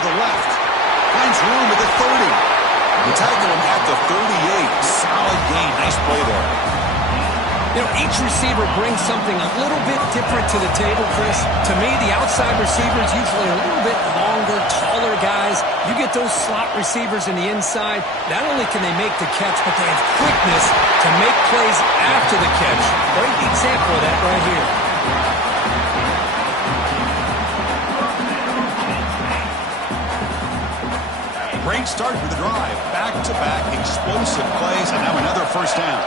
to the left. Finds room at the 30. They tackle him at the 38. Solid gain. Nice play there. You know, each receiver brings something a little bit different to the table, Chris. To me, the outside receivers, usually a little bit longer, taller guys. You get those slot receivers in the inside, not only can they make the catch, but they have quickness to make plays after the catch. Great example of that right here. Great start for the drive. Back-to-back explosive plays, and now another first down.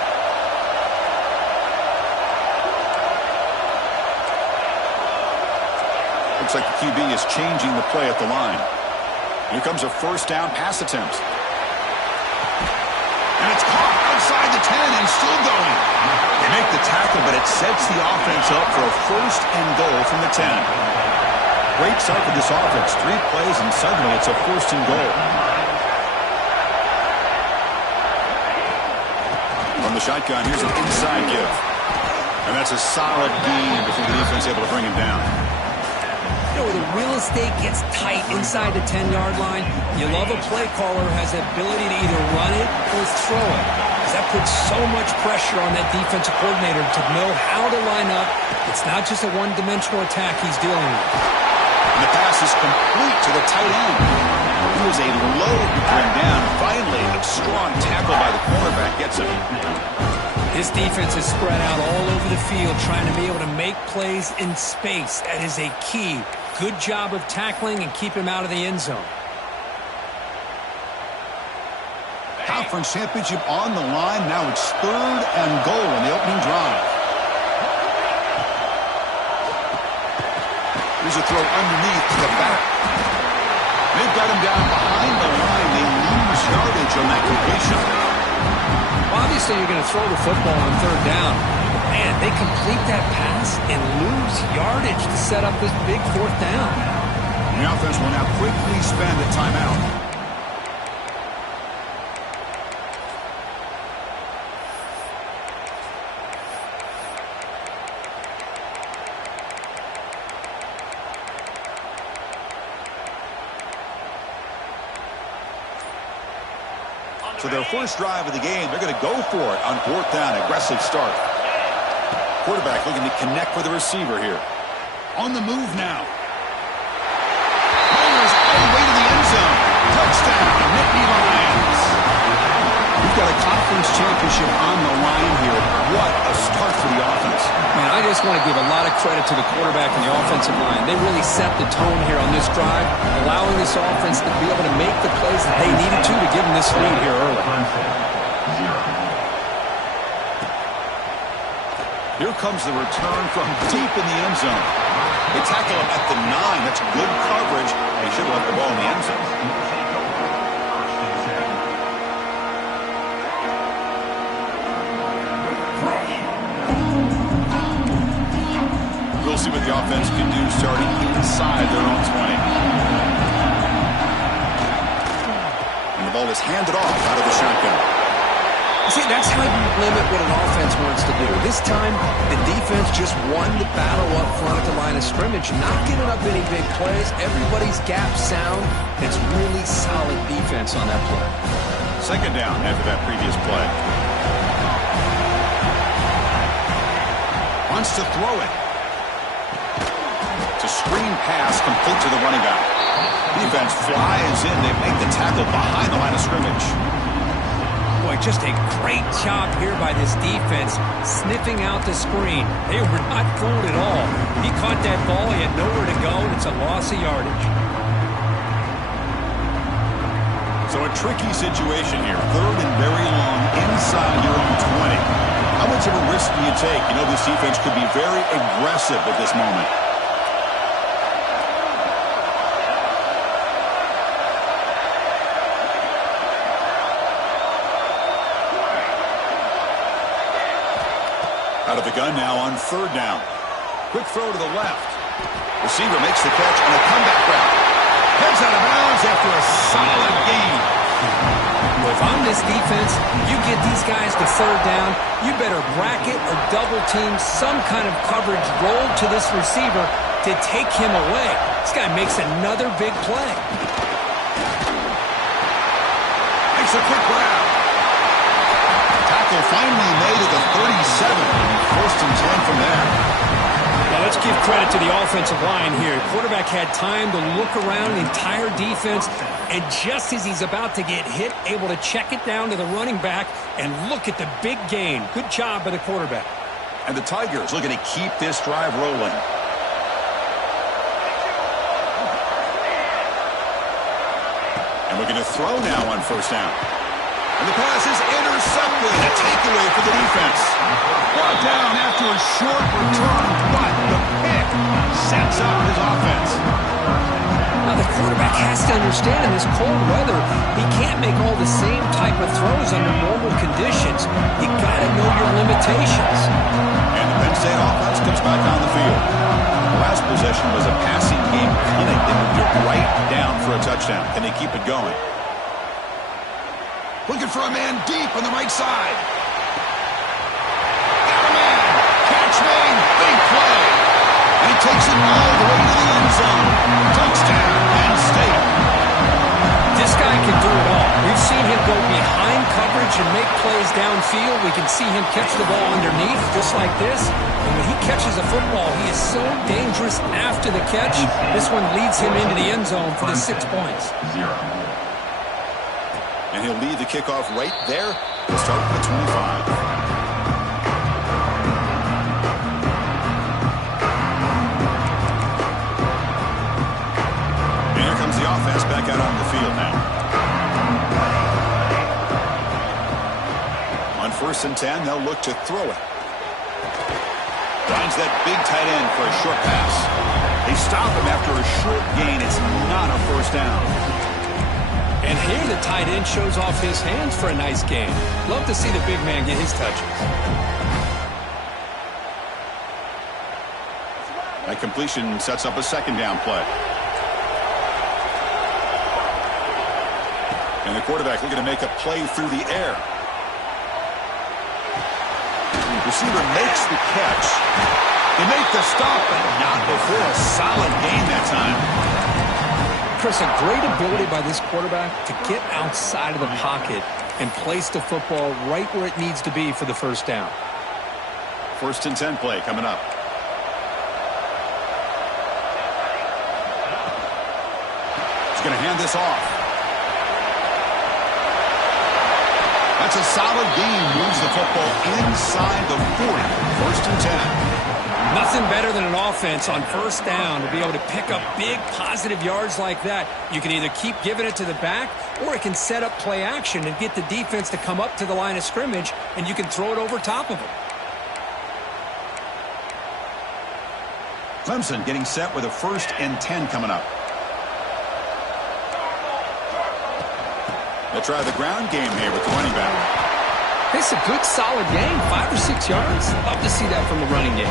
Looks like the QB is changing the play at the line. Here comes a first down pass attempt. And it's caught outside the 10 and still going. They make the tackle, but it sets the offense up for a first and goal from the 10. Great start for this offense. 3 plays, and suddenly it's a first and goal. From the shotgun, here's an inside give. And that's a solid gain before the defense able to bring him down. You know, where the real estate gets tight inside the 10-yard line, you love a play caller who has the ability to either run it or throw it. Because that puts so much pressure on that defensive coordinator to know how to line up. It's not just a one-dimensional attack he's dealing with. And the pass is complete to the tight end. He was a load to bring down. Finally, a strong tackle by the cornerback gets him. This defense is spread out all over the field, trying to be able to make plays in space. That is a key. Good job of tackling and keep him out of the end zone. Conference championship on the line. Now it's 3rd and goal in the opening drive. Here's a throw underneath to the back. They've got him down behind the line. They lose yardage on that completion. Obviously, you're going to throw the football on 3rd down. Man, they complete that pass and lose yardage to set up this big 4th down. And the offense will now quickly spend a timeout. So their first drive of the game, they're going to go for it on 4th down. Aggressive start. Quarterback looking to connect with the receiver here. On the move now. Fires all the way to the end zone. Touchdown, Nittany Lions. We've got a conference championship on the line here. What a start for the offense. Man, I just want to give a lot of credit to the quarterback and the offensive line. They really set the tone here on this drive, allowing this offense to be able to make the plays that they needed to give them this lead here early. Here comes the return from deep in the end zone. They tackle him at the 9. That's good coverage. They should have left the ball in the end zone. We'll see what the offense can do starting inside their own 20. And the ball is handed off out of the shotgun. See, that's how you limit what an offense wants to do. This time, the defense just won the battle up front at the line of scrimmage, not giving up any big plays. Everybody's gap sound. It's really solid defense on that play. 2nd down after that previous play. Wants to throw it. It's a screen pass complete to the running back. Defense flies in. They make the tackle behind the line of scrimmage. Boy, just a great job here by this defense, sniffing out the screen. They were not fooled at all. He caught that ball. He had nowhere to go, and it's a loss of yardage. So a tricky situation here. 3rd and very long inside your own 20. How much of a risk do you take? You know, this defense could be very aggressive at this moment. Out of the gun now on 3rd down. Quick throw to the left. Receiver makes the catch on a comeback route. Heads out of bounds after a solid gain. Well, if I'm this defense, you get these guys to 3rd down, you better bracket or double team some kind of coverage roll to this receiver to take him away. This guy makes another big play. a quick grab. Tackle finally made at the 37. First and 10 from there. Now let's give credit to the offensive line here. Quarterback had time to look around the entire defense, and just as he's about to get hit, able to check it down to the running back, and look at the big gain. Good job by the quarterback. And the Tigers looking to keep this drive rolling. And looking to throw now on first down. And the pass is intercepted. A takeaway for the defense. Brought down after a short return, but the pick sets up his offense. Now the quarterback has to understand in this cold weather, he can't make all the same type of throws under normal conditions. You got to know your limitations. And the Penn State offense comes back on the field. The last possession was a passing game clinic. They moved it right down for a touchdown. Can they keep it going? Looking for a man deep on the right side. Got a man. Catch made. Big play. And he takes it all the way to the end zone. Touchdown, Penn State. This guy can do it all. We've seen him go behind coverage and make plays downfield. We can see him catch the ball underneath, just like this. And when he catches a football, he is so dangerous after the catch. This one leads him into the end zone for the 6 points. And he'll lead the kickoff right there. He'll start at the 25. And here comes the offense back out on the field now. On first and 10, they'll look to throw it. Finds that big tight end for a short pass. They stop him after a short gain. It's not a first down. And here the tight end shows off his hands for a nice game. Love to see the big man get his touches. That completion sets up a second down play. And the quarterback looking to make a play through the air. Receiver makes the catch. They make the stop, but not before a solid gain that time. Chris, a great ability by this quarterback to get outside of the pocket and place the football right where it needs to be for the first down. First and 10 play coming up. He's going to hand this off. That's a solid gain. Moves the football inside the 40. First and 10. Nothing better than an offense on first down to be able to pick up big positive yards like that. You can either keep giving it to the back, or it can set up play action and get the defense to come up to the line of scrimmage, and you can throw it over top of them. Clemson getting set with a first and 10 coming up. They'll try the ground game here with the running back. It's a good, solid game, 5 or 6 yards. Love to see that from the running game.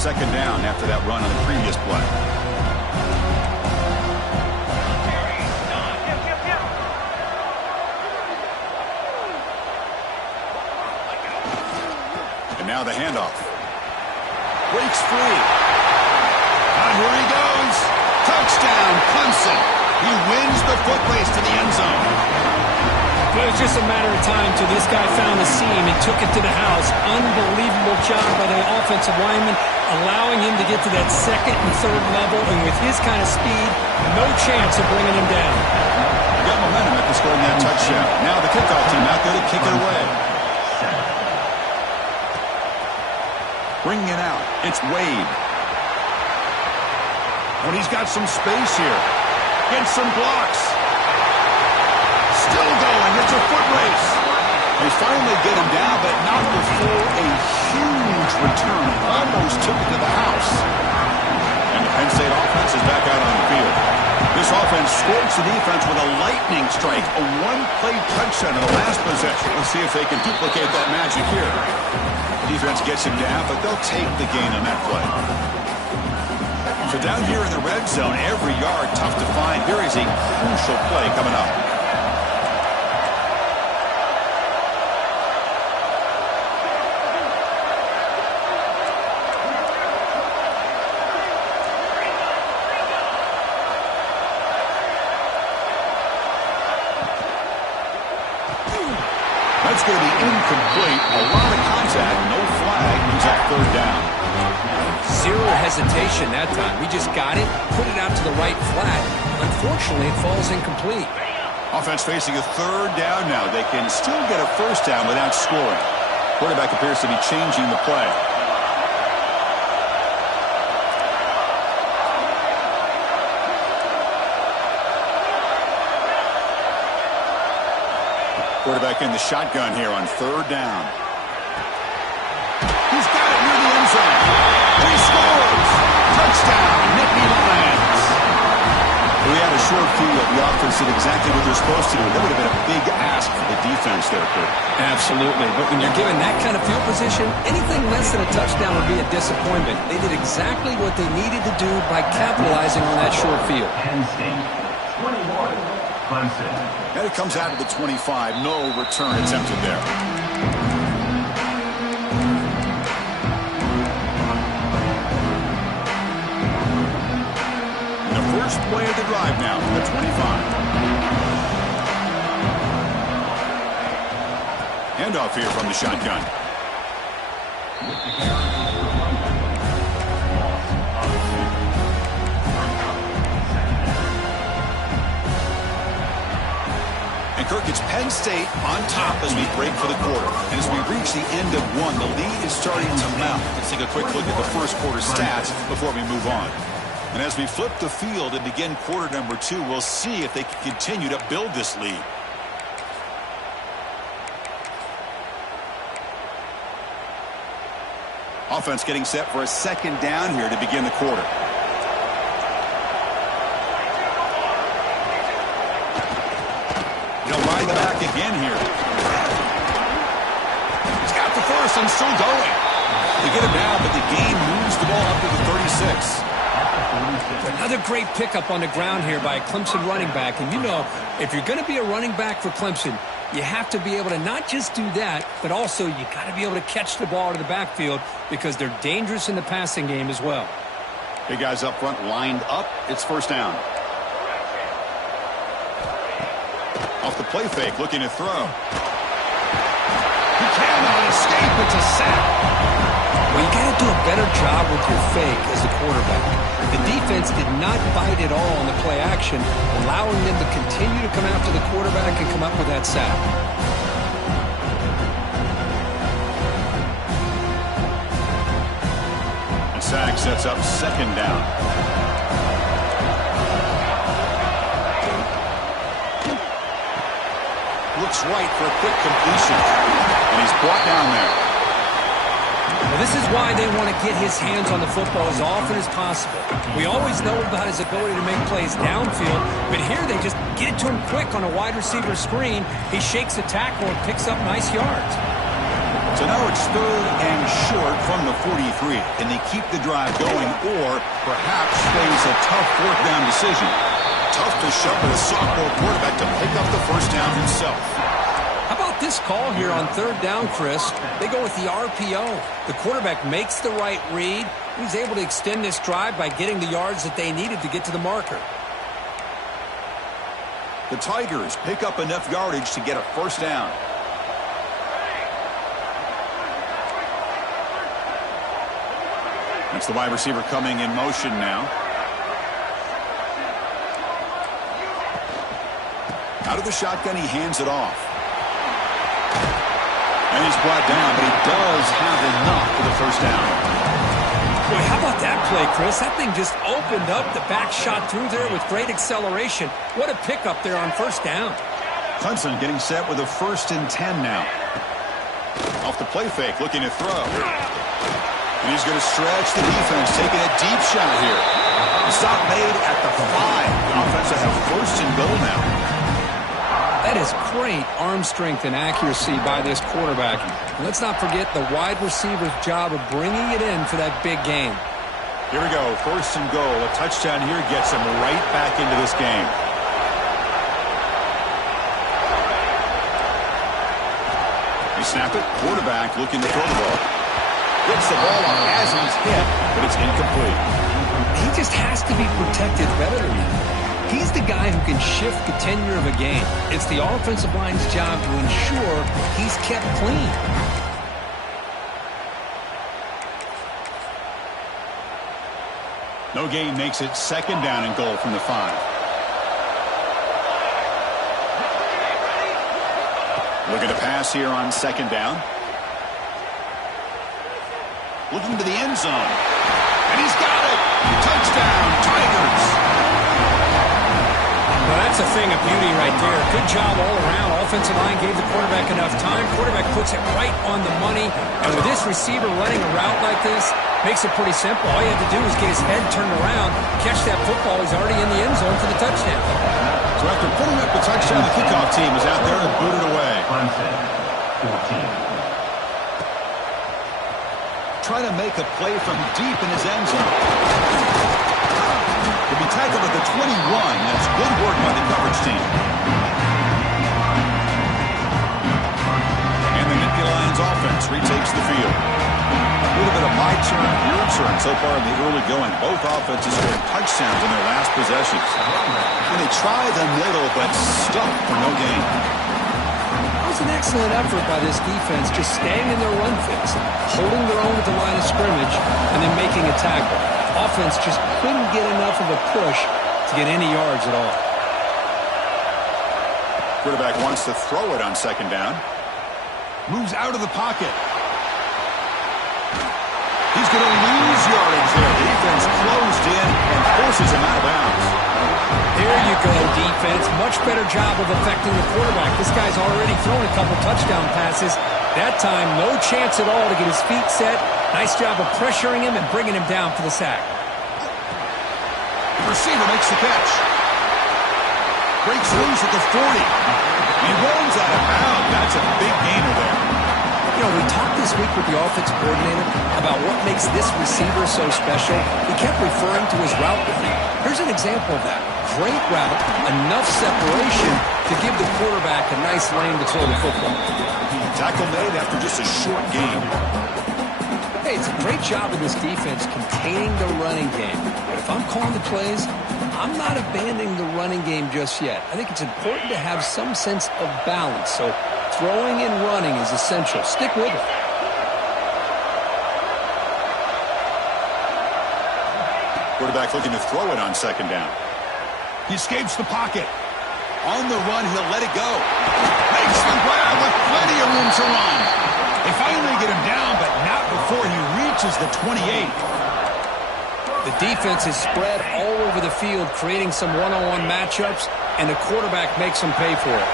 Second down after that run on the previous play. And now the handoff. Breaks free. And here he goes. Touchdown, Clemson. He wins the foot race to the end zone. It was just a matter of time till this guy found the seam and took it to the house. Unbelievable job by the offensive lineman, allowing him to get to that second and third level, and with his kind of speed, no chance of bringing him down. They got momentum after scoring that touchdown. Now the kickoff team out there to kick it away. Bringing it out, it's Wade. When he's got some space here. Gets some blocks. Still going. It's a foot race. They finally get him down, but not before a huge return. Almost took it to the house. And the Penn State offense is back out on the field. This offense scorched the defense with a lightning strike. A one-play touchdown in the last possession. Let's see if they can duplicate that magic here. Defense gets him down, but they'll take the gain on that play. So down here in the red zone, every yard tough to find. Here is a crucial play coming up. That's going to be incomplete. A lot of contact, no flag, brings up third down. Zero hesitation that time. We just got it, put it out to the right flat. Unfortunately, it falls incomplete. Offense facing a third down now. They can still get a first down without scoring. Quarterback appears to be changing the play. Quarterback in the shotgun here on third down. He's got it near the end zone. And he scores. Touchdown, Nittany Lions. We had a short field. The offense did exactly what they're supposed to do. That would have been a big ask for the defense there, Kurt. Absolutely. But when you're given that kind of field position, anything less than a touchdown would be a disappointment. They did exactly what they needed to do by capitalizing on that short field. Penn State, 21, Clemson. And it comes out of the 25. No return attempted there. And the first play of the drive now from the 25. Handoff here from the shotgun. And Kirk, it's Penn State on top as we break for the quarter. And as we reach the end of one, the lead is starting to mount. Let's take a quick look at the first quarter stats before we move on. And as we flip the field and begin quarter number 2, we'll see if they can continue to build this lead. Offense getting set for a second down here to begin the quarter. He'll ride the back again here. He's got the first and still going. They get him down, but the game moves the ball up to the 36. Another great pickup on the ground here by a Clemson running back. And you know, if you're going to be a running back for Clemson, you have to be able to not just do that, but also you got to be able to catch the ball to the backfield because they're dangerous in the passing game as well. Big guys up front lined up. It's first down. Off the play fake, looking to throw. He cannot escape. It's a sack. Well, you got to do a better job with your fake as a quarterback. The defense did not bite at all on the play action, allowing them to continue to come after the quarterback and come up with that sack. And sack sets up second down. Looks right for a quick completion. And he's brought down there. Well, this is why they want to get his hands on the football as often as possible. We always know about his ability to make plays downfield, but here they just get it to him quick on a wide receiver screen. He shakes the tackle and picks up nice yards. So now it's third and short from the 43. Can they keep the drive going or perhaps face a tough fourth down decision? Tough to shuffle a sophomore quarterback to pick up the first down himself. How about this call here on third down, Chris? They go with the RPO. The quarterback makes the right read. He's able to extend this drive by getting the yards that they needed to get to the marker. The Tigers pick up enough yardage to get a first down. That's the wide receiver coming in motion now. Out of the shotgun, he hands it off. And he's brought down, but he does have enough for the first down. Boy, how about that play, Chris? That thing just opened up. The back shot through there with great acceleration. What a pickup there on first down. Clemson getting set with a 1st and 10 now. Off the play fake, looking to throw. And he's going to stretch the defense, taking a deep shot here. The stop made at the 5. The offense will have 1st and goal now. That is great arm strength and accuracy by this quarterback. And let's not forget the wide receiver's job of bringing it in for that big game. Here we go, 1st and goal. A touchdown here gets him right back into this game. They snap it. Quarterback looking to throw the ball. Gets the ball up as he's hit, but it's incomplete. He just has to be protected better than that. He's the guy who can shift the tenure of a game. It's the offensive line's job to ensure he's kept clean. No gain makes it 2nd down and goal from the 5. Looking to pass here on 2nd down. Looking to the end zone. And he's got it. Touchdown, Tigers. Well, that's a thing of beauty right there. Good job all around. Offensive line gave the quarterback enough time. Quarterback puts it right on the money. And with this receiver running a route like this, makes it pretty simple. All you have to do is get his head turned around, catch that football. He's already in the end zone for the touchdown. So after putting up the touchdown, the kickoff team is out there to boot it away. Clemson, 14. Trying to make a play from deep in his end zone. He'll be tackled at the 21. That's good work by the coverage team. And the Nittany Lions offense retakes the field. A little bit of my turn, your turn so far in the early going. Both offenses scored touchdowns in their last possessions. And they try the middle, but stuck for no gain. That was an excellent effort by this defense, just staying in their run fix, holding their own at the line of scrimmage, and then making a tackle. Offense just couldn't get enough of a push to get any yards at all. Quarterback wants to throw it on 2nd down. Moves out of the pocket. He's going to lose yardage there. The defense closed in and forces him out of bounds. There you go, defense. Much better job of affecting the quarterback. This guy's already thrown a couple touchdown passes. That time, no chance at all to get his feet set. Nice job of pressuring him and bringing him down for the sack. The receiver makes the catch. Breaks loose at the 40. He rolls out of bounds. That's a big gainer there. You know, we talked this week with the offensive coordinator about what makes this receiver so special. He kept referring to his route running. Here's an example of that. Great route, enough separation to give the quarterback a nice lane to throw the football. Tackle made after just a short gain. Hey, it's a great job of this defense containing the running game. But if I'm calling the plays, I'm not abandoning the running game just yet. I think it's important to have some sense of balance. So throwing and running is essential. Stick with it. Quarterback looking to throw it on 2nd down. He escapes the pocket. On the run, he'll let it go. Makes the grab with plenty of room to run. They finally get him down, but not before he reaches the 28. The defense is spread all over the field, creating some one-on-one matchups, and the quarterback makes them pay for it.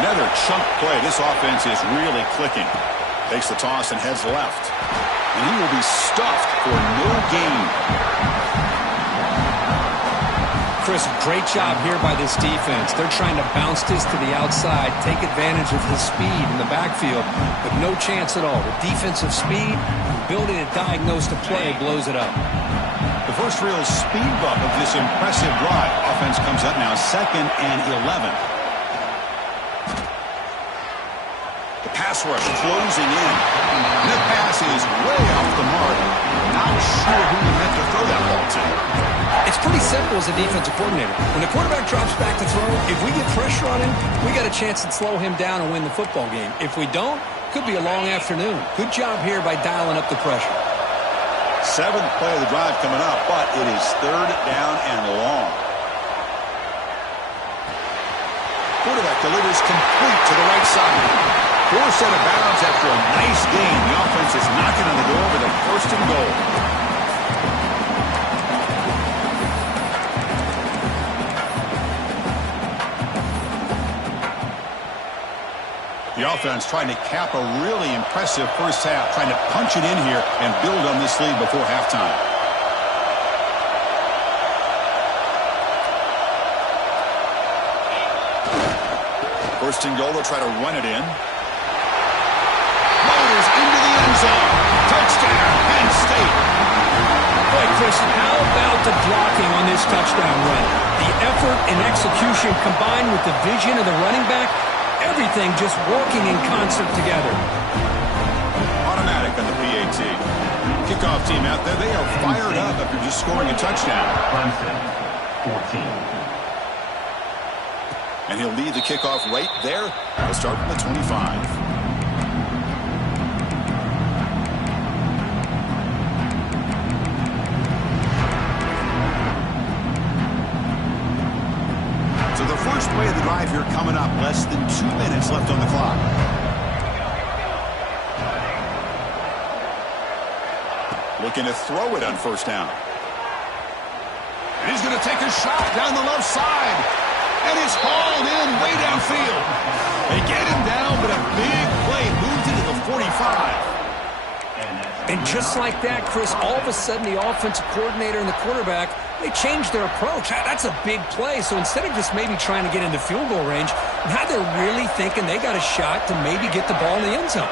Another chunk play. This offense is really clicking. Takes the toss and heads left. And he will be stuffed for no gain. Chris, great job here by this defense. They're trying to bounce this to the outside, take advantage of his speed in the backfield, but no chance at all. The defensive speed, ability to diagnose the play, blows it up. The first real speed bump of this impressive drive. Offense comes up now 2nd and 11. The pass rush closing in. And the pass is way off the mark. Not sure who he meant to throw that ball to. It's pretty simple as a defensive coordinator. When the quarterback drops back to throw, if we get pressure on him, we got a chance to slow him down and win the football game. If we don't, could be a long afternoon. Good job here by dialing up the pressure. 7th play of the drive coming up, but it is 3rd down and long. Quarterback delivers complete to the right side. Forced out of bounds after a nice gain. The offense is knocking on the door with a 1st and goal. The offense trying to cap a really impressive first half, trying to punch it in here and build on this lead before halftime. First and goal, they'll try to run it in. Motors into the end zone. Touchdown, Penn State. Boy, Chris, how about the blocking on this touchdown run? The effort and execution combined with the vision of the running back, everything just working in concert together. Automatic on the PAT. Kickoff team out there, they are fired up after just scoring a touchdown. Clemson, 14. And he'll lead the kickoff right there. He'll start from the 25. So the first play of the drive here coming up. Less than 2 minutes left on the clock. Looking to throw it on first down. And he's going to take a shot down the left side. And it's hauled in way downfield. They get him down, but a big play moves into the 45. And just like that, Chris, all of a sudden the offensive coordinator and the quarterback, they changed their approach. That's a big play. So instead of just maybe trying to get into field goal range, now they're really thinking they got a shot to maybe get the ball in the end zone.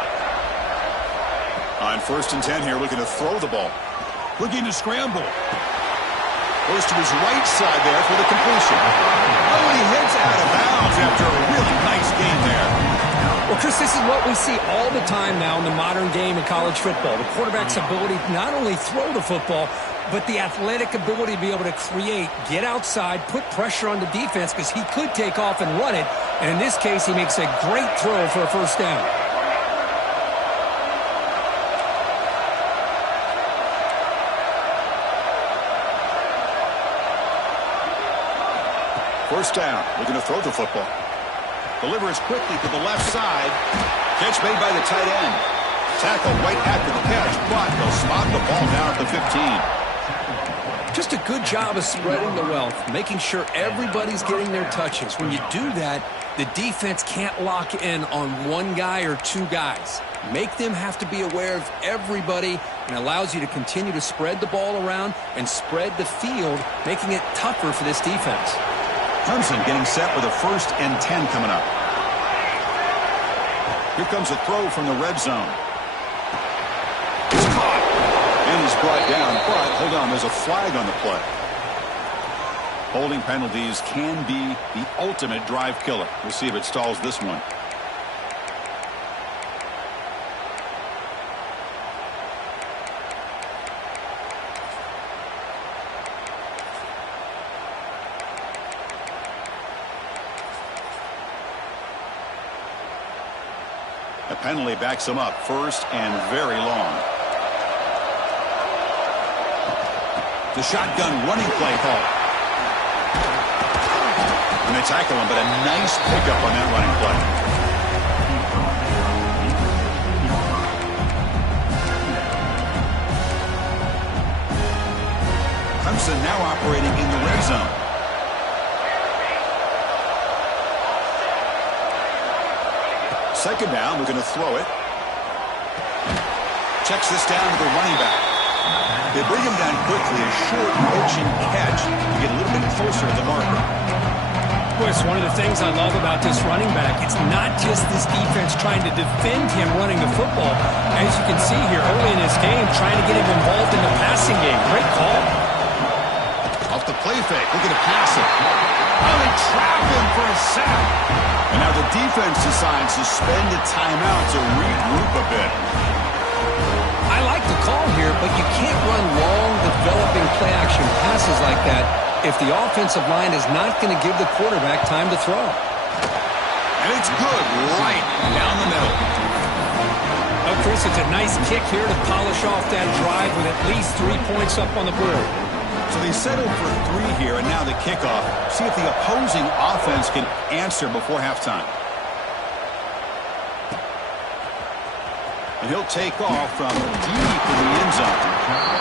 On 1st and 10 here, looking to throw the ball. Looking to scramble. Goes to his right side there for the completion. Oh, and he heads out of bounds after a really nice game there. Well, Chris, this is what we see all the time now in the modern game in college football. The quarterback's ability to not only throw the football, but the athletic ability to be able to create, get outside, put pressure on the defense because he could take off and run it. And in this case, he makes a great throw for a first down. First down, looking to throw the football. Delivers quickly to the left side. Catch made by the tight end. Tackle right after the catch, but they'll spot the ball down at the 15. Just a good job of spreading the wealth, making sure everybody's getting their touches. When you do that, the defense can't lock in on one guy or two guys. Make them have to be aware of everybody, and allows you to continue to spread the ball around and spread the field, making it tougher for this defense. Clemson getting set with a 1st and 10 coming up. Here comes a throw from the red zone. It's caught. And he's brought down, but hold on, there's a flag on the play. Holding penalties can be the ultimate drive killer. We'll see if it stalls this one. The penalty backs him up, 1st and very long. The shotgun running play call. And they tackle him, but a nice pickup on that running play. Clemson now operating in the red zone. Second down, we're going to throw it. Checks this down to the running back. They bring him down quickly, a short motion catch to get a little bit closer to the marker. Chris, one of the things I love about this running back, it's not just this defense trying to defend him running the football. As you can see here early in this game, trying to get him involved in the passing game. Great call. Off the play fake, looking to pass it. Oh, they trap him for a sack. And now the defense decides to spend a timeout to regroup a bit. I like the call here, but you can't run long, developing play-action passes like that if the offensive line is not going to give the quarterback time to throw. And it's good right down the middle. Oh, Chris, it's a nice kick here to polish off that drive with at least 3 points up on the board. So they settled for 3 here, and now the kickoff. See if the opposing offense can answer before halftime. And he'll take off from deep in the end zone.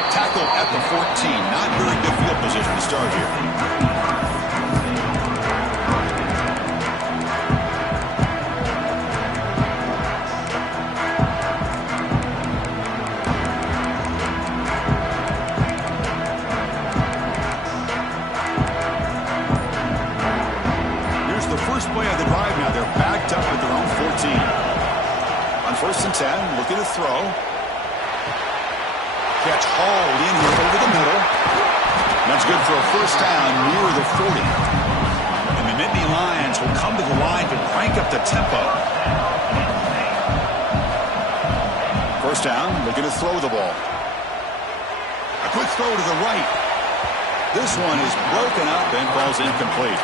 Tackled at the 14. Not very good field position to start here. Play of the drive now. They're backed up at their own 14. On 1st and 10, looking to throw. Catch hauled in here over the middle. That's good for a first down near the 40. And the Nittany Lions will come to the line to crank up the tempo. First down, looking to throw the ball. A quick throw to the right. This one is broken up and falls incomplete.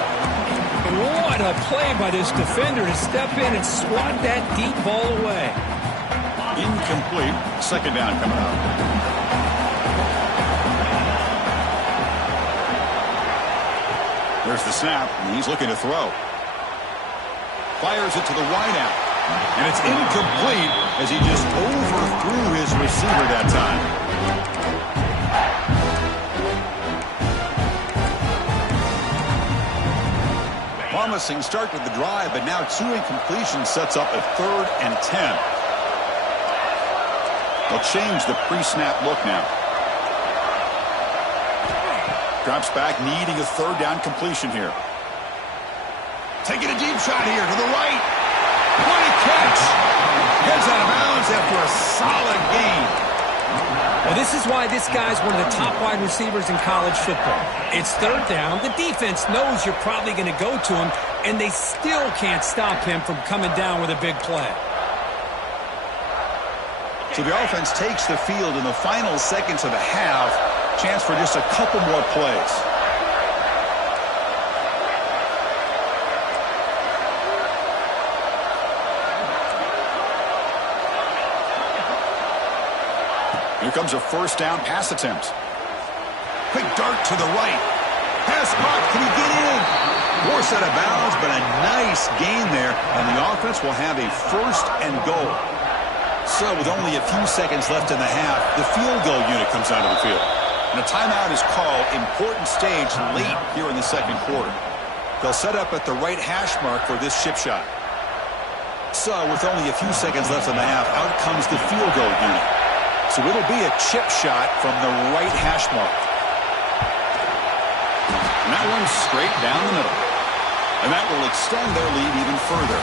What a play by this defender to step in and swat that deep ball away. Incomplete. Second down coming up. There's the snap, and he's looking to throw. Fires it to the wideout. And it's incomplete as he just overthrew his receiver that time. Promising start to the drive, but now 2 incompletions sets up a 3rd and 10. They'll change the pre-snap look now. Drops back, needing a 3rd down completion here. Taking a deep shot here to the right. What a catch! Heads out of bounds after a solid gain. Well, this is why this guy's one of the top wide receivers in college football. It's 3rd down. The defense knows you're probably going to go to him, and they still can't stop him from coming down with a big play. So the offense takes the field in the final seconds of the half. Chance for just a couple more plays. Here comes a 1st down pass attempt. Quick dart to the right. Pass caught. Can he get in? Forced out of bounds, but a nice gain there. And the offense will have a 1st and goal. So with only a few seconds left in the half, the field goal unit comes out of the field. And a timeout is called. Important stage late here in the 2nd quarter. They'll set up at the right hash mark for this chip shot. So with only a few seconds left in the half, out comes the field goal unit. So it'll be a chip shot from the right hash mark. And that one's straight down the middle. And that will extend their lead even further.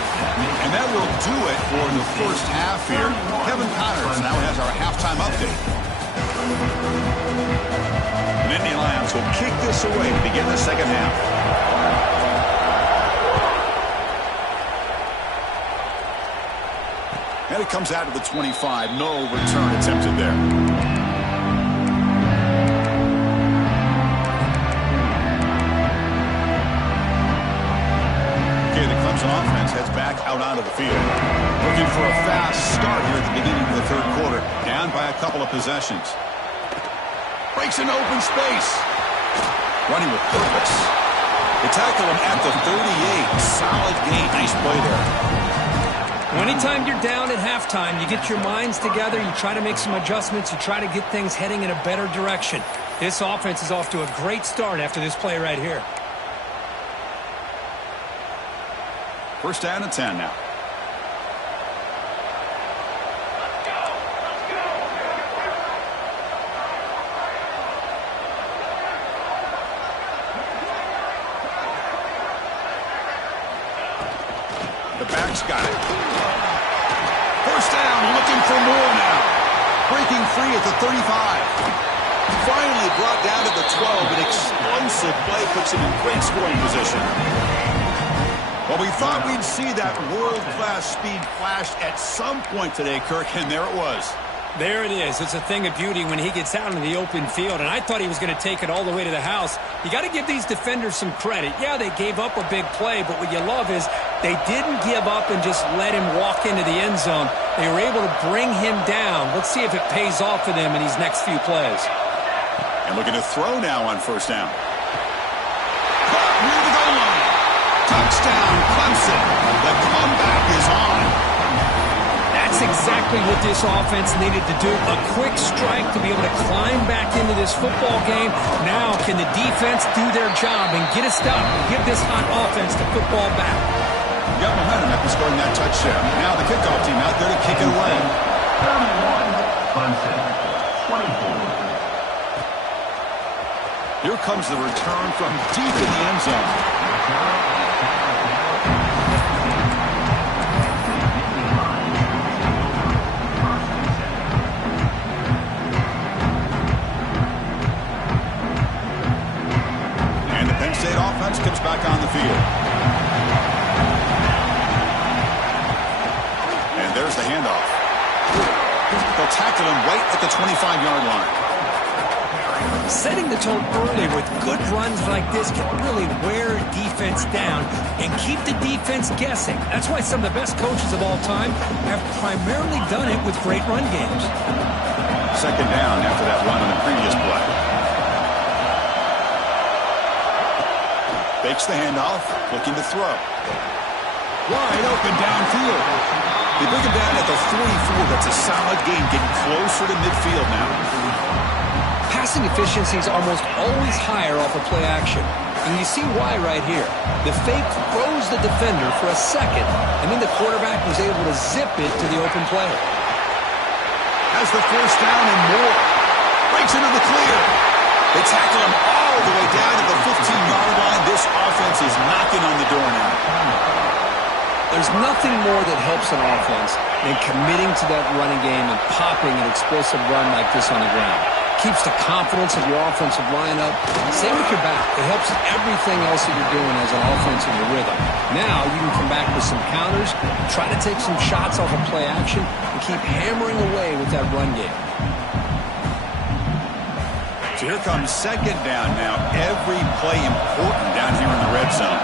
And that will do it for the 1st half here. Kevin Connors now has our halftime update. The Nittany Lions will kick this away to begin the 2nd half. And it comes out to the 25. No return attempted there. Okay, the Clemson offense heads back out onto the field. Looking for a fast start here at the beginning of the 3rd quarter. Down by a couple of possessions. Breaks an open space. Running with purpose. They tackle him at the 38. Solid gain. Nice play there. Anytime you're down at halftime, you get your minds together, you try to make some adjustments, you try to get things heading in a better direction. This offense is off to a great start after this play right here. 1st down and 10 now. The back's got it. 1st down, looking for more now. Breaking free at the 35. Finally brought down to the 12. An explosive play puts him in great scoring position. Well, we thought we'd see that world-class speed flashed at some point today, Kirk, and there it was. There it is. It's a thing of beauty when he gets out in the open field, and I thought he was going to take it all the way to the house. You got to give these defenders some credit. Yeah, they gave up a big play, but what you love is they didn't give up and just let him walk into the end zone. They were able to bring him down. Let's see if it pays off for them in these next few plays. And looking to throw now on 1st down. Caught near the goal line. Touchdown, Clemson. The comeback is on. That's exactly what this offense needed to do. A quick strike to be able to climb back into this football game. Now, can the defense do their job and get a stop and give this hot offense the football back? Got momentum after scoring that touchdown. Now the kickoff team out there to kick it away. 31, Clemson, 24. Here comes the return from deep in the end zone. Comes back on the field. And there's the handoff. They'll tackle him right at the 25-yard line. Setting the tone early with good runs like this can really wear a defense down and keep the defense guessing. That's why some of the best coaches of all time have primarily done it with great run games. Second down after that run on the previous play. Fakes the handoff, looking to throw. Wide open downfield. They bring him down at the 44. That's a solid gain, getting closer to midfield now. Passing efficiency is almost always higher off of play action. And you see why right here. The fake froze the defender for a second, and then the quarterback was able to zip it to the open player. Has the first down and more. Breaks into the clear. They tackle him all the way down to the 15-yard line. This offense is knocking on the door now. There's nothing more that helps an offense than committing to that running game and popping an explosive run like this on the ground. Keeps the confidence of your offensive lineup. Same with your back. It helps everything else that you're doing as an offense in your rhythm. Now you can come back with some counters, try to take some shots off of play action, and keep hammering away with that run game. So here comes second down now. Every play important down here in the red zone.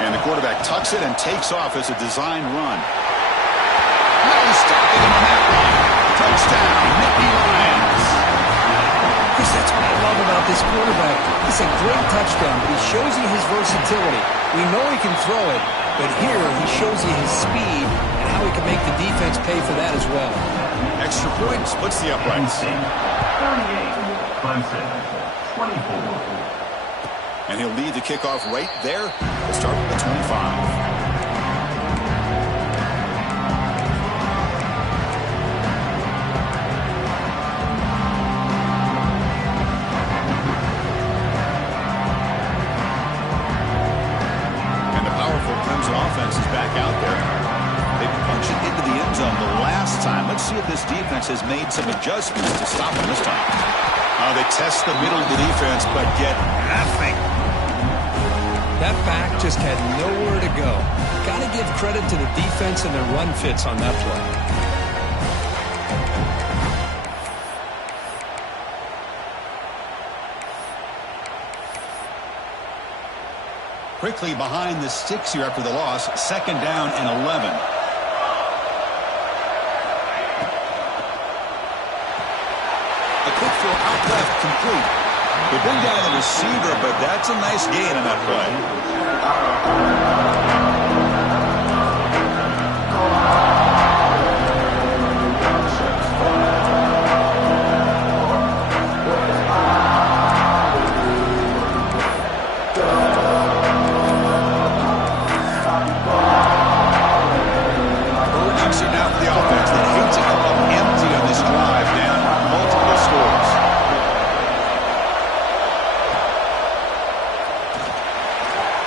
And the quarterback tucks it and takes off as a design run. No stopping him on that run. Touchdown, Nittany Lions. Chris, that's what I love about this quarterback. It's a great touchdown, but he shows you his versatility. We know he can throw it, but here he shows you his speed and how he can make the defense pay for that as well. Extra point splits the uprights. 38, Clemson, 24. And he'll lead the kickoff right there to start with the 25. Offense is back out there. They punch it into the end zone the last time. Let's see if this defense has made some adjustments to stop them this time. They test the middle of the defense, but get nothing. That back just had nowhere to go. Got to give credit to the defense and their run fits on that play. Quickly behind the sticks here after the loss. Second down and 11. A quick throw out left, complete. They bring down the receiver, but that's a nice gain on that play.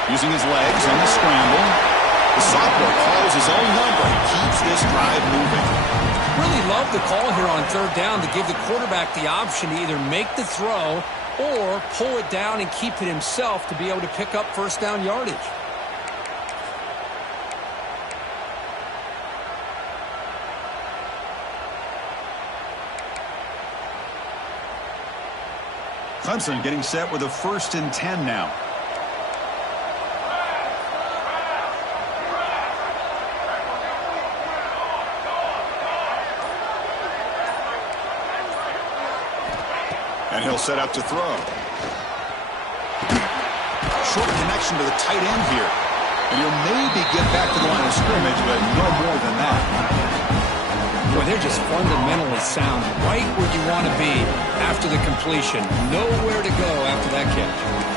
Using his legs on the scramble. The sophomore calls his own number and keeps this drive moving. Really love the call here on third down to give the quarterback the option to either make the throw or pull it down and keep it himself to be able to pick up first down yardage. Clemson getting set with a 1st and 10 now. And he'll set up to throw. Short connection to the tight end here. And he'll maybe get back to the line of scrimmage, but no more than that. Boy, they're just fundamentally sound. Right where you want to be after the completion. Nowhere to go after that catch.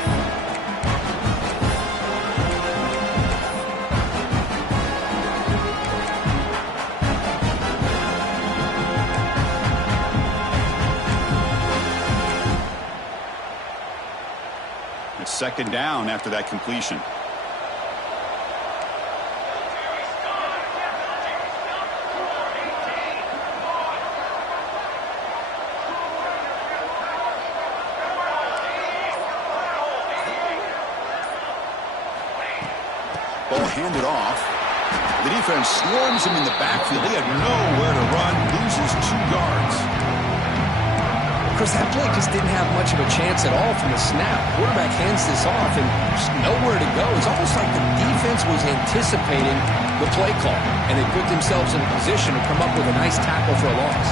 It's second down after that completion. Ball handed off. The defense swarms him in the backfield. He had nowhere to run, loses 2 yards. Chris, that play just didn't have much of a chance at all from the snap. Quarterback hands this off and just nowhere to go. It's almost like the defense was anticipating the play call, and they put themselves in a position to come up with a nice tackle for a loss.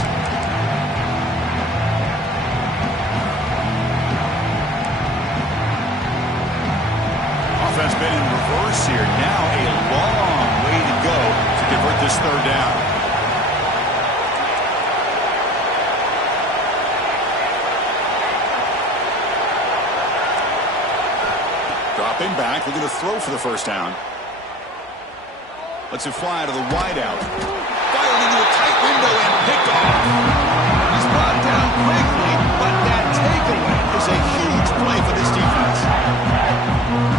Offense been in reverse here. Now a long way to go to convert this third down. Dropping back, looking to throw for the first down. Lets it fly to the wideout. Fired into a tight window and picked off. He's brought down quickly, but that takeaway is a huge play for this defense.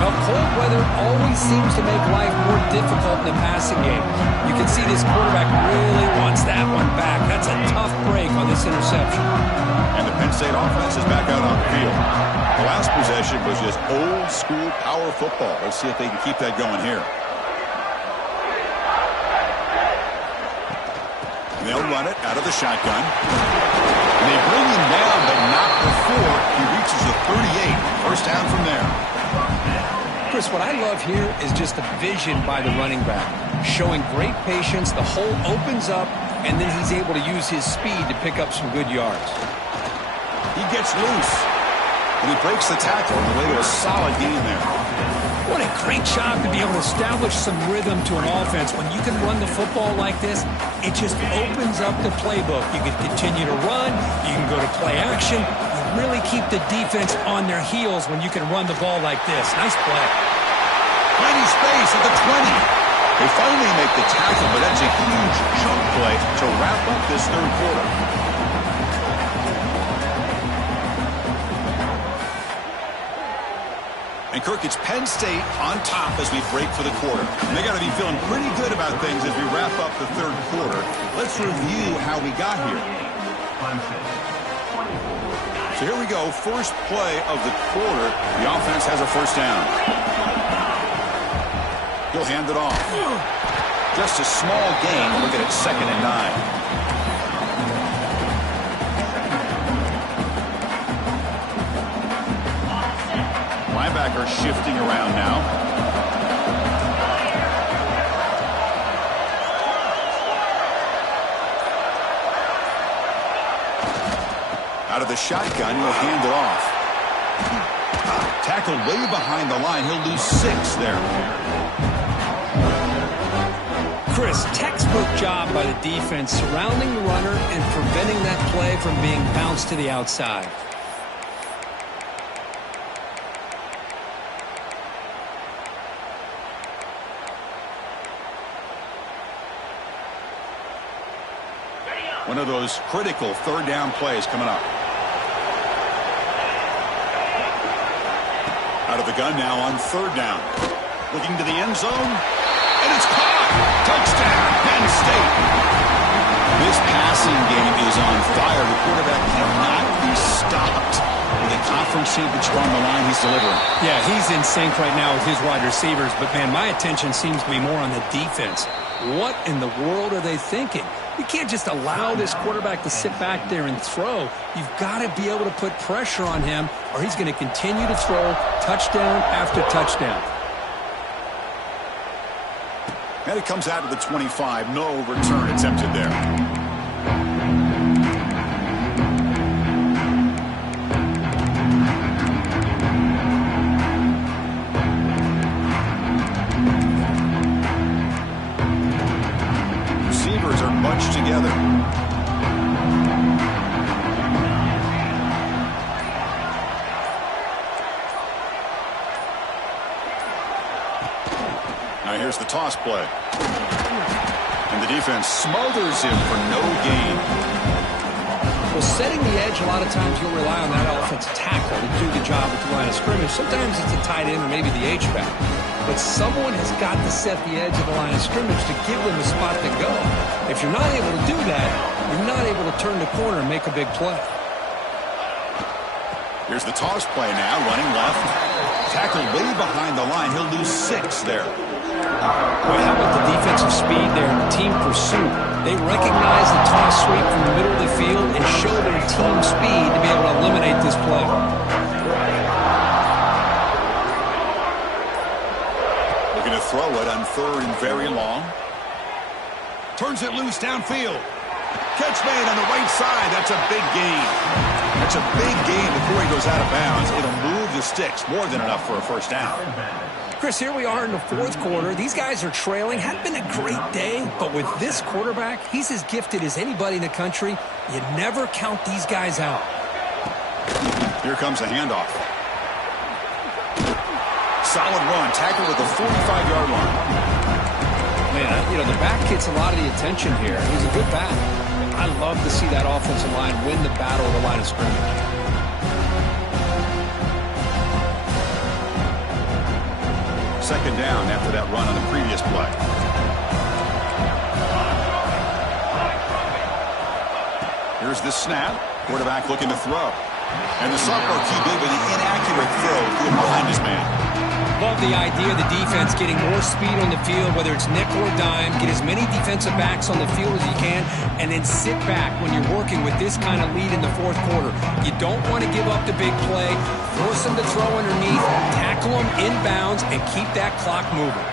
Well, cold weather always seems to make life more difficult in the passing game. You can see this quarterback really wants that one back. That's a tough break on this interception. And the Penn State offense is back out on the field. The last possession was just old-school power football. Let's see if they can keep that going here. And they'll run it out of the shotgun. And they bring him down, but not before he reaches the 38. First down from there. Chris, what I love here is just the vision by the running back. Showing great patience, the hole opens up, and then he's able to use his speed to pick up some good yards. He gets loose, and he breaks the tackle on the way to a solid gain there. What a great job to be able to establish some rhythm to an offense. When you can run the football like this, it just opens up the playbook. You can continue to run, you can go to play action, you really keep the defense on their heels when you can run the ball like this. Nice play. Plenty space at the 20. They finally make the tackle, but that's a huge chunk play to wrap up this third quarter. And Kirk, it's Penn State on top as we break for the quarter. And they got to be feeling pretty good about things as we wrap up the third quarter. Let's review how we got here. So here we go, first play of the quarter. The offense has a first down. He'll hand it off. Just a small gain. Looking at 2nd and 9. Linebacker shifting around now. Out of the shotgun, he'll hand it off. Tackled way behind the line. He'll lose 6 there. Chris, textbook job by the defense surrounding the runner and preventing that play from being bounced to the outside. One of those critical third down plays coming up. Out of the gun now on 3rd down. Looking to the end zone. And it's caught. Touchdown, Penn State. This passing game is on fire. The quarterback cannot be stopped. With a conference championship on the line, he's delivering. Yeah, he's in sync right now with his wide receivers. But, man, my attention seems to be more on the defense. What in the world are they thinking? You can't just allow this quarterback to sit back there and throw. You've got to be able to put pressure on him, or he's going to continue to throw touchdown after touchdown. And it comes out to the 25. No return attempted there. Receivers are bunched together. Now here's the toss play. And the defense smothers him for no gain. Well, setting the edge, a lot of times you'll rely on that offensive tackle to do the job at the line of scrimmage. Sometimes it's a tight end or maybe the H-back. But someone has got to set the edge of the line of scrimmage to give them a spot to go. If you're not able to do that, you're not able to turn the corner and make a big play. Here's the toss play now, running left. Tackled way behind the line. He'll lose 6 there. Boy, how about the defensive speed there, the team pursuit. They recognize the toss sweep from the middle of the field and show their team speed to be able to on 3rd and very long. Turns it loose downfield. Catch made on the right side. That's a big gain. That's a big gain before he goes out of bounds. It'll move the sticks. More than enough for a first down. Chris, here we are in the 4th quarter. These guys are trailing. Hadn't been a great day, but with this quarterback, he's as gifted as anybody in the country. You never count these guys out. Here comes a handoff. Solid run. Tackle at the 45-yard line. Man, the back gets a lot of the attention here. He's a good back. I love to see that offensive line win the battle of the line of scrimmage. Second down after that run on the previous play. Here's the snap. Quarterback looking to throw. And the sophomore QB with the inaccurate throw threw behind his man. Love the idea of the defense getting more speed on the field, whether it's nickel or dime. Get as many defensive backs on the field as you can, and then sit back when you're working with this kind of lead in the 4th quarter. You don't want to give up the big play. Force them to throw underneath, tackle them inbounds, and keep that clock moving.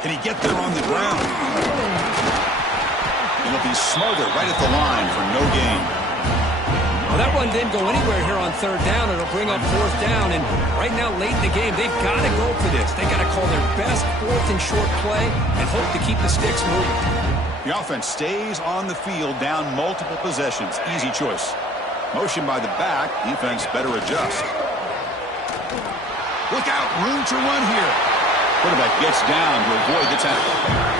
Can he get there on the ground? He'll be smothered right at the line for no gain. Well, that one didn't go anywhere here on 3rd down. It'll bring up 4th down, and right now, late in the game, they've got to go for this. They've got to call their best 4th and short play and hope to keep the sticks moving. The offense stays on the field, down multiple possessions. Easy choice. Motion by the back. Defense better adjust. Look out, room to run here. Quarterback gets down to avoid the tackle.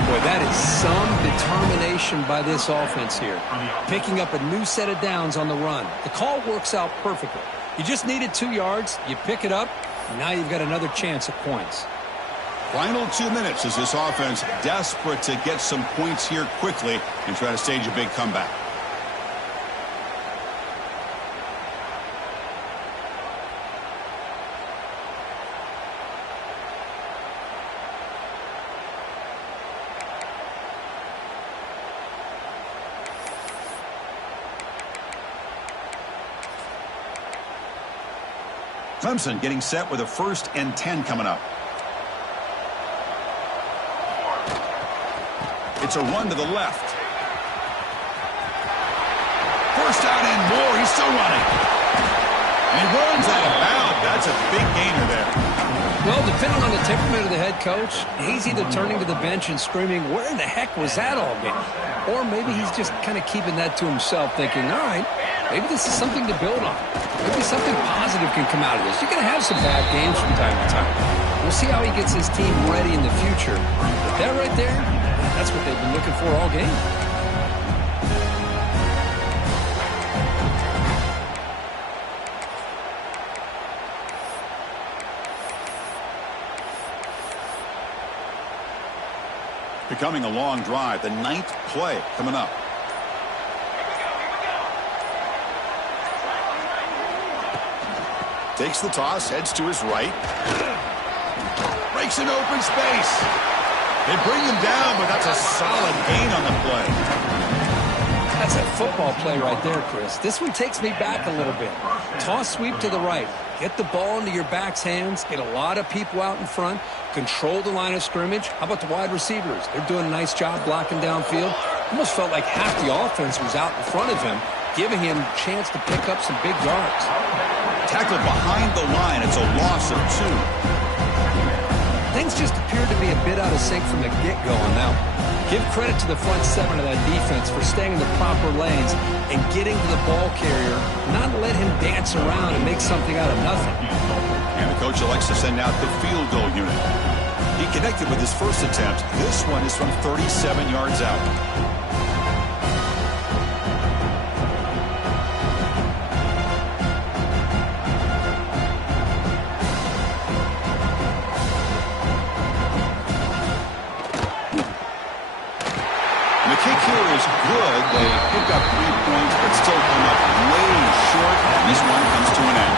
Boy, that is some determination by this offense here. Picking up a new set of downs on the run. The call works out perfectly. You just needed 2 yards. You pick it up, and now you've got another chance at points. Final 2 minutes as this offense desperate to get some points here quickly and try to stage a big comeback. Clemson getting set with a 1st and 10 coming up. It's a run to the left. First down and more. He's still running. And he runs out of bounds. That's a big gainer there. Well, depending on the temperament of the head coach, he's either turning to the bench and screaming, where in the heck was that all game? Or maybe he's just kind of keeping that to himself, thinking, all right, maybe this is something to build on. Maybe something positive can come out of this. You're going to have some bad games from time to time. We'll see how he gets his team ready in the future. But that right there, that's what they've been looking for all game. Becoming a long drive. The 9th play coming up. Takes the toss, heads to his right. Breaks an open space. They bring him down, but that's a solid gain on the play. That's a football play right there, Chris. This one takes me back a little bit. Toss sweep to the right. Get the ball into your back's hands. Get a lot of people out in front. Control the line of scrimmage. How about the wide receivers? They're doing a nice job blocking downfield. Almost felt like half the offense was out in front of him, giving him a chance to pick up some big yards. Tackled behind the line. It's a loss of 2. Things just appeared to be a bit out of sync from the get-go on that one. Give credit to the front 7 of that defense for staying in the proper lanes and getting to the ball carrier, not let him dance around and make something out of nothing. And the coach elects to send out the field goal unit. He connected with his first attempt. This one is from 37 yards out. The kick here is good. They pick up 3 points, but still come up way short. And this one comes to an end.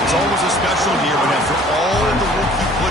It's always a special here, but after all the work he put in,